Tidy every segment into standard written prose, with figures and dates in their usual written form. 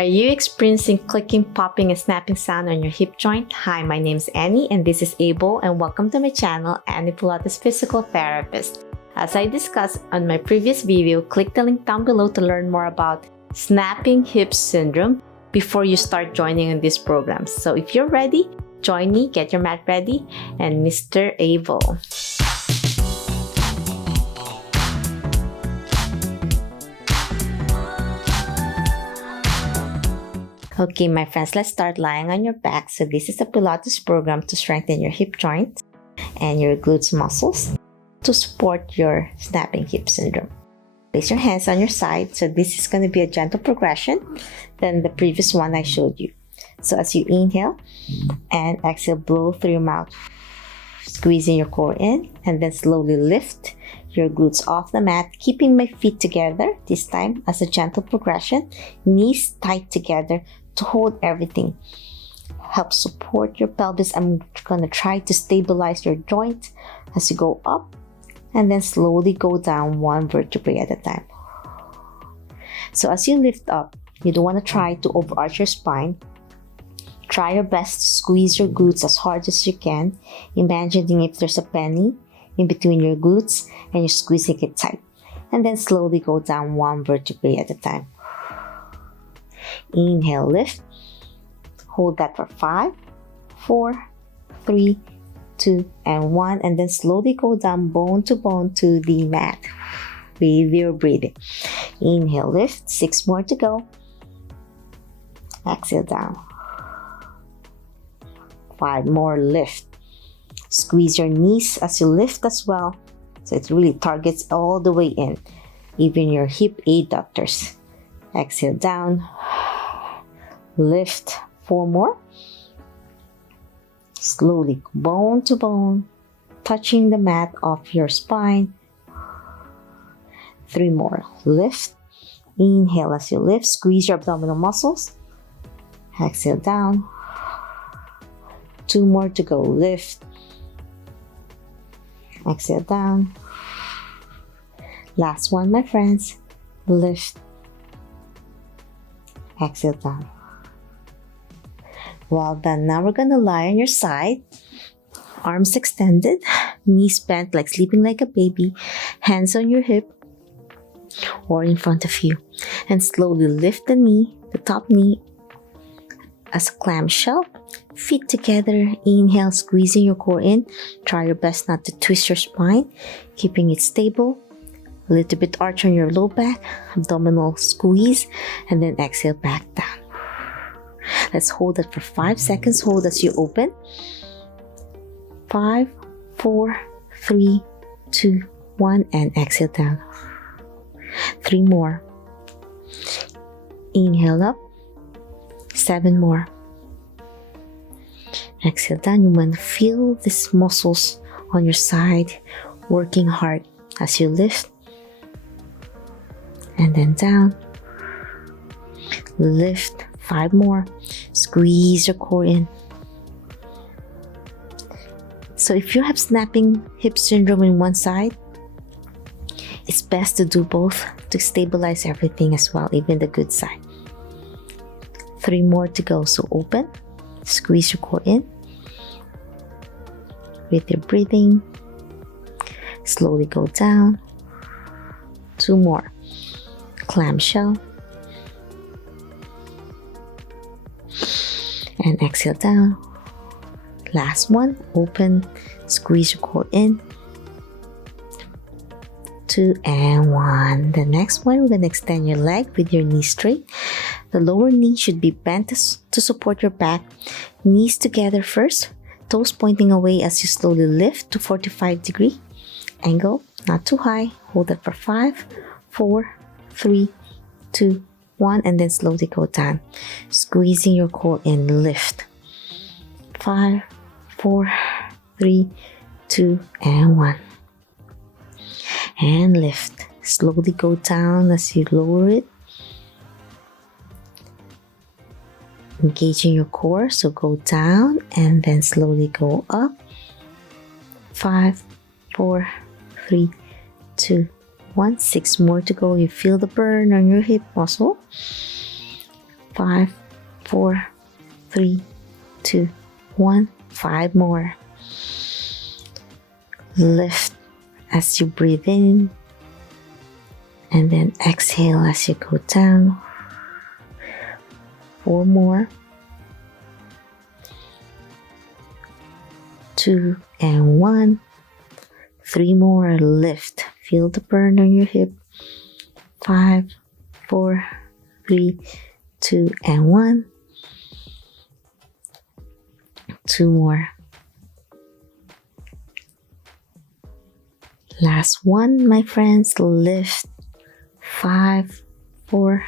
Are you experiencing clicking, popping, and snapping sound on your hip joint? Hi, my name is Annie and this is Abel, and welcome to my channel, Annie Pilates Physical Therapist. As I discussed on my previous video, click the link down below to learn more about snapping hip syndrome before you start joining in this program. So if you're ready, join me, get your mat ready, and Mr. Abel. Okay, my friends, let's start lying on your back. So this is a Pilates program to strengthen your hip joint and your glutes muscles to support your snapping hip syndrome. Place your hands on your side. So this is going to be a gentle progression than the previous one I showed you. So as you inhale and exhale, blow through your mouth, squeezing your core in, and then slowly lift your glutes off the mat, keeping my feet together this time as a gentle progression, knees tight together to hold everything. Help support your pelvis. I'm going to try to stabilize your joint as you go up and then slowly go down one vertebrae at a time. So as you lift up, you don't want to try to overarch your spine. Try your best to squeeze your glutes as hard as you can, imagining if there's a penny in between your glutes and you're squeezing it tight. And then slowly go down one vertebrae at a time. Inhale, lift. Hold that for 5, 4, 3, 2, and 1. And then slowly go down bone to the mat with your breathing. Inhale, lift. 6 more to go. Exhale down. 5 more, lift. Squeeze your knees as you lift as well. So it really targets all the way in, even your hip adductors. Exhale down. Lift. 4 more. Slowly, bone to bone, touching the mat off your spine. 3 more. Lift. Inhale as you lift. Squeeze your abdominal muscles. Exhale down. 2 more to go. Lift. Exhale down. Last one, my friends. Lift. Exhale down. Well done. Now we're going to lie on your side. Arms extended. Knees bent like sleeping like a baby. Hands on your hip or in front of you. And slowly lift the knee, the top knee, as a clam shell. Feet together. Inhale, squeezing your core in. Try your best not to twist your spine, keeping it stable. A little bit arch on your low back, abdominal squeeze, and then exhale back down. Let's hold it for 5 seconds. Hold as you open. 5, 4, 3, 2, 1, and exhale down. 3 more. Inhale up. 7 more. Exhale down. You want to feel these muscles on your side working hard as you lift. And then down. Lift. 5 more. Squeeze your core in. So if you have snapping hip syndrome in one side, it's best to do both to stabilize everything as well, even the good side. 3 more to go. So open. Squeeze your core in. With your breathing. Slowly go down. 2 more. Clam shell. And exhale down. Last one. Open. Squeeze your core in. 2 and 1. The next one, we're going to extend your leg with your knee straight. The lower knee should be bent to support your back. Knees together first. Toes pointing away as you slowly lift to 45-degree angle. Not too high. Hold it for 5, 4, 3, 2, 1, and then slowly go down. Squeezing your core in. Lift. 5, 4, 3, 2, and 1. And lift. Slowly go down as you lower it. Engaging your core, so go down and then slowly go up. 5, 4, 3, 2, 1. 6 more to go. You feel the burn on your hip muscle. 5, 4, 3, 2, 1. 5 more. Lift as you breathe in, and then exhale as you go down. 4 more. 2 and 1. 3 more. Lift. Feel the burn on your hip. 5, 4, 3, 2 and 1. 2 more. Last one, my friends. Lift. 5, 4,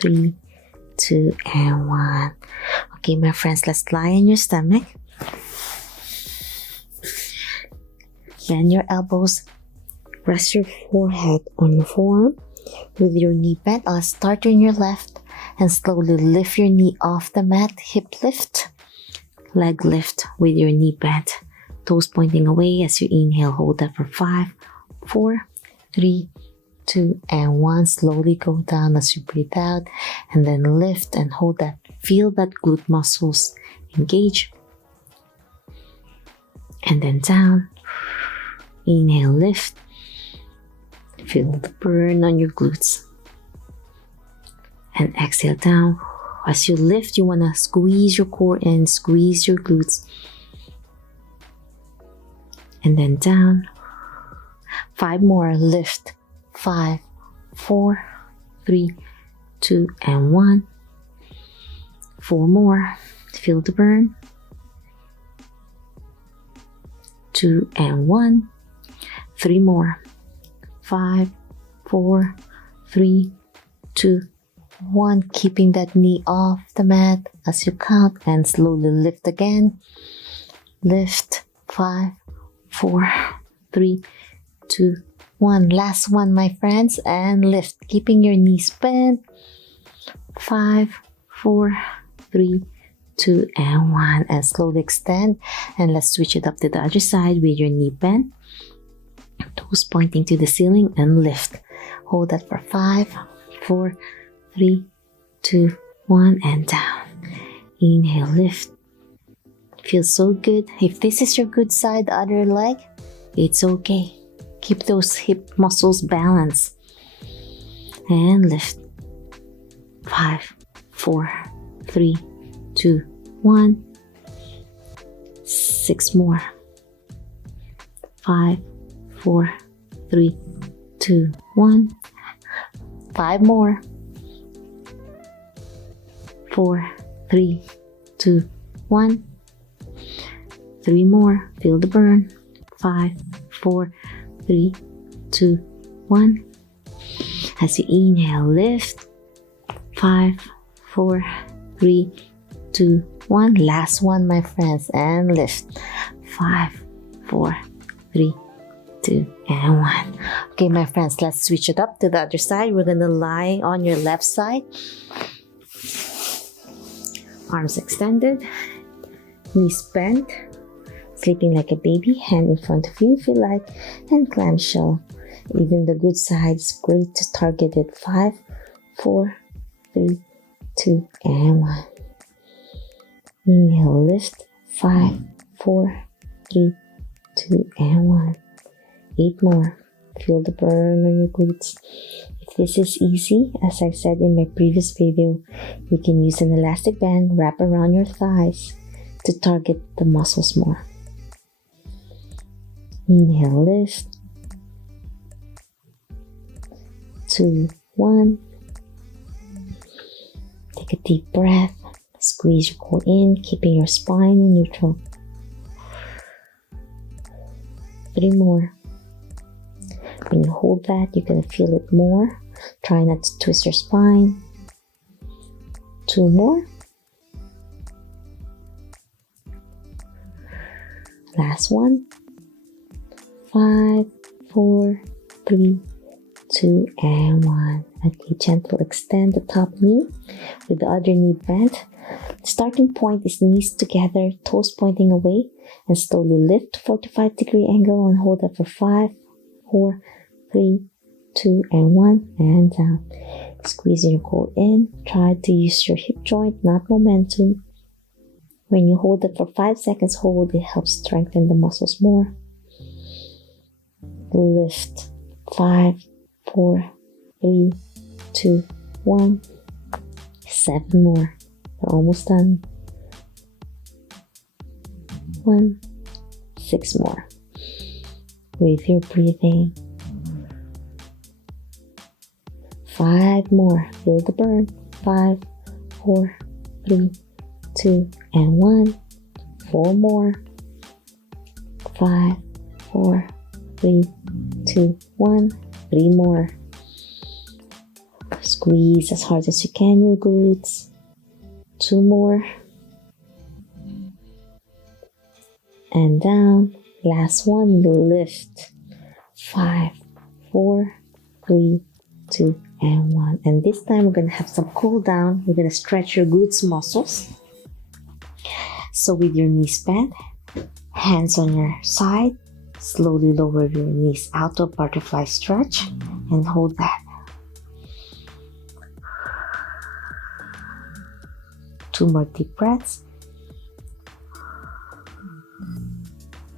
3, 2 and 1. Okay, my friends, let's lie on your stomach. Bend your elbows. Rest your forehead on your forearm with your knee bent. I'll start on your left and slowly lift your knee off the mat. Hip lift, leg lift with your knee bent. Toes pointing away as you inhale. Hold that for 5, 4, 3, 2 and 1. Slowly go down as you breathe out, and then lift and hold that. Feel that glute muscles engage, and then down. Inhale, lift. Feel the burn on your glutes, and exhale down. As you lift, you want to squeeze your core in, squeeze your glutes, and then down. 5 more. Lift. 5, 4, 3, 2 and 1. 4 more. Feel the burn. 2 and 1. 3 more. 5, 4, 3, 2, 1. Keeping that knee off the mat as you count, and slowly lift again. Lift. 5, 4, 3, 2, 1. Last one, my friends, and lift. Keeping your knees bent. 5, 4, 3, 2 and 1. And slowly extend. And let's switch it up to the other side with your knee bent. Toes pointing to the ceiling, and lift. Hold that for 5, 4, 3, 2, 1 and down. Inhale, lift. Feels so good. If this is your good side, the other leg, it's okay. Keep those hip muscles balanced. And lift. 5, 4, 3, 2, 1. 6 more. 5, 4, 3, 2, 1. 5 more. 4, 3, 2, 1. 3 more. Feel the burn. 5, 4, 3, 2, 1. As you inhale, lift. 5, 4, 3, 2, 1. Last one, my friends, and lift. 5, 4, 3, 2 and 1. Okay, my friends, let's switch it up to the other side. We're gonna lie on your left side. Arms extended, knees bent, sleeping like a baby, hand in front of you if you like, and clam shell. Even the good side is great to target it. 5, 4, 3, 2 and 1. Inhale, lift. 5, 4, 3, 2 and 1. 8 more. Feel the burn on your glutes. If this is easy, as I said in my previous video, you can use an elastic band, wrap around your thighs to target the muscles more. Inhale, lift. 2, 1. Take a deep breath. Squeeze your core in, keeping your spine in neutral. 3 more. When you hold that, you're going to feel it more. Try not to twist your spine. 2 more. Last one. 5, 4, 3, 2 and 1. Okay, gentle extend the top knee with the other knee bent. Starting point is knees together, toes pointing away, and slowly lift to 45-degree angle and hold that for 5, 4, 3, 2 and 1 and down. Squeezing your core in. Try to use your hip joint, not momentum. When you hold it for 5 seconds, hold. It helps strengthen the muscles more. Lift. 5, 4, 3, 2, 1. 7 more. We're almost done. 1. 6 more. With your breathing. 5 more. Feel the burn. 5, 4, 3, 2, and 1. 4 more. 5, 4, 3, 2, 1. 3 more. Squeeze as hard as you can your glutes. 2 more. And down. Last one. Lift. 5, 4, 3, 2, and 1. And this time we're going to have some cool down. We're going to stretch your glutes muscles. So with your knees bent, hands on your side, slowly lower your knees out to a butterfly stretch and hold that. 2 more deep breaths.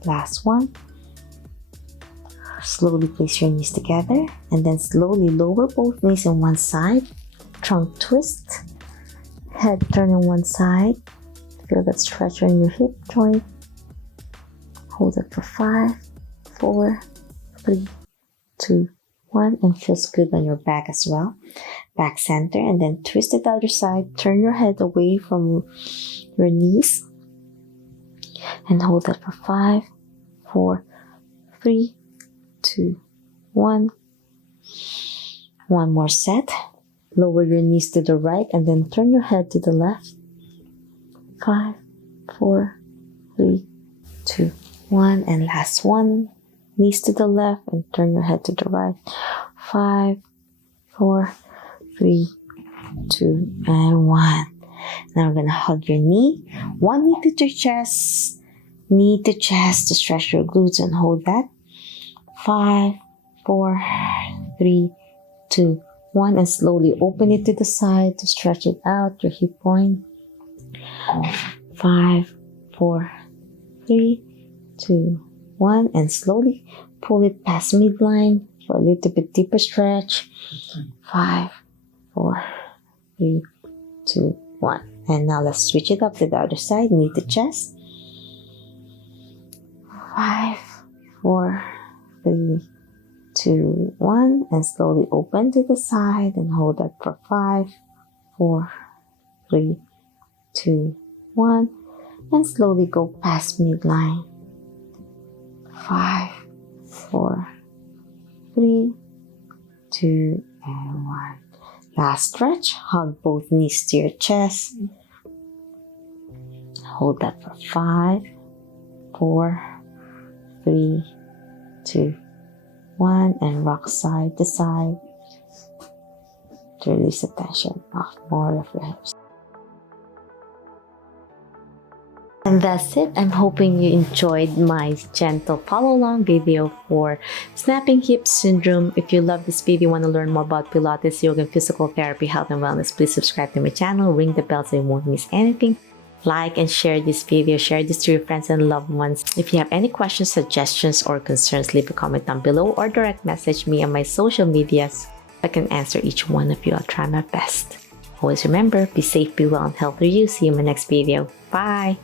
Last one. Slowly place your knees together and then slowly lower both knees on one side. Trunk twist. Head turn on one side. Feel that stretch on your hip joint. Hold it for 5, 4, 3, 2, 1. And feels good on your back as well. Back center and then twist it the other side. Turn your head away from your knees. And hold that for 5, 4, 3, 2, 1. One more set. Lower your knees to the right and then turn your head to the left. 5, 4, 3, 2, 1. And last one. Knees to the left and turn your head to the right. 5, 4, 3, 2, and 1. Now we're going to hug your knee. One knee to your chest. Knee to chest to stretch your glutes and hold that. 5, 4, 3, 2, 1. And slowly open it to the side to stretch it out, your hip point. 5, 4, 3, 2, 1. And slowly pull it past midline for a little bit deeper stretch. 5, 4, 3, 2, 1. And now let's switch it up to the other side. Knee to chest. 5, 4, 3, 2, 1. And slowly open to the side and hold that for 5, 4, 3, 2, 1. And slowly go past midline. 5, 4, 3, 2, and 1. Last stretch. Hug both knees to your chest. Hold that for 5, 4, 3, 2, 1. And rock side to side to release the tension off more of your hips. And that's it. I'm hoping you enjoyed my gentle follow along video for snapping hip syndrome. If you love this video, want to learn more about Pilates, yoga, and physical therapy, health and wellness, please subscribe to my channel, ring the bell so you won't miss anything. Like and share this video, share this to your friends and loved ones. If you have any questions, suggestions, or concerns, leave a comment down below or direct message me on my social medias. I can answer each one of you. I'll try my best. Always remember, be safe, be well, and healthy. You. See you in my next video. Bye!